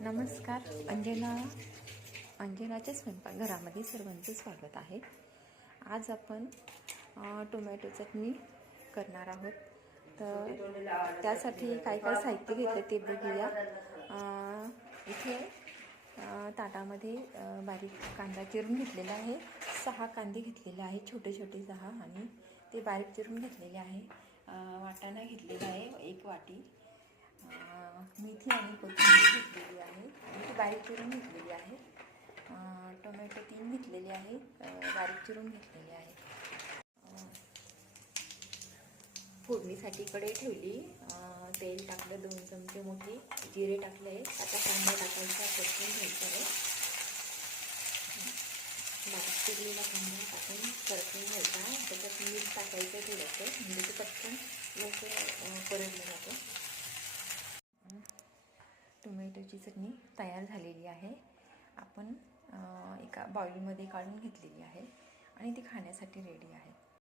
नमस्कार. अंजनाच्या स्वयंपाकघरामध्ये सर्वांचे स्वागत आहे. आज आपण टोमॅटो चटणी करणार आहोत. तर त्यासाठी काय काय साहित्य घेतलं ते बघूया. इथे ताटामध्ये बारीक कांदा चिरून घेतलेला आहे. 6 कांदे घेतलेले आहे, छोटे छोटे 6, आणि ते बारीक चिरून घेतलेले आहे. वाटाणा घेतलेला आहे 1 वाटी. मेथी आणि कोथिंबीर घेतलेली आहे, ती बारीक चिरून घेतलेली आहे. टोमॅटो 3 घेतलेले आहे, बारीक चिरून घेतलेले आहे. फोडणीसाठी कढई ठेवली, तेल टाकलं 2 चमचे मोठे, जिरे टाकले. आता कांदा टाकायचा, परतून घ्यायचा आहे. बारीक चिरलेला कांदा टाकून परतून घ्यायचा. त्याच्यात मीठ टाकायचं थोडंसं, म्हणजे ते पटकन लवकर परतलं जातं. टोमॅटोची चटणी तयार झालेली आहे. आपण एका बाउलमध्ये काढून घेतलेली आहे आणि ती खाण्यासाठी रेडी आहे.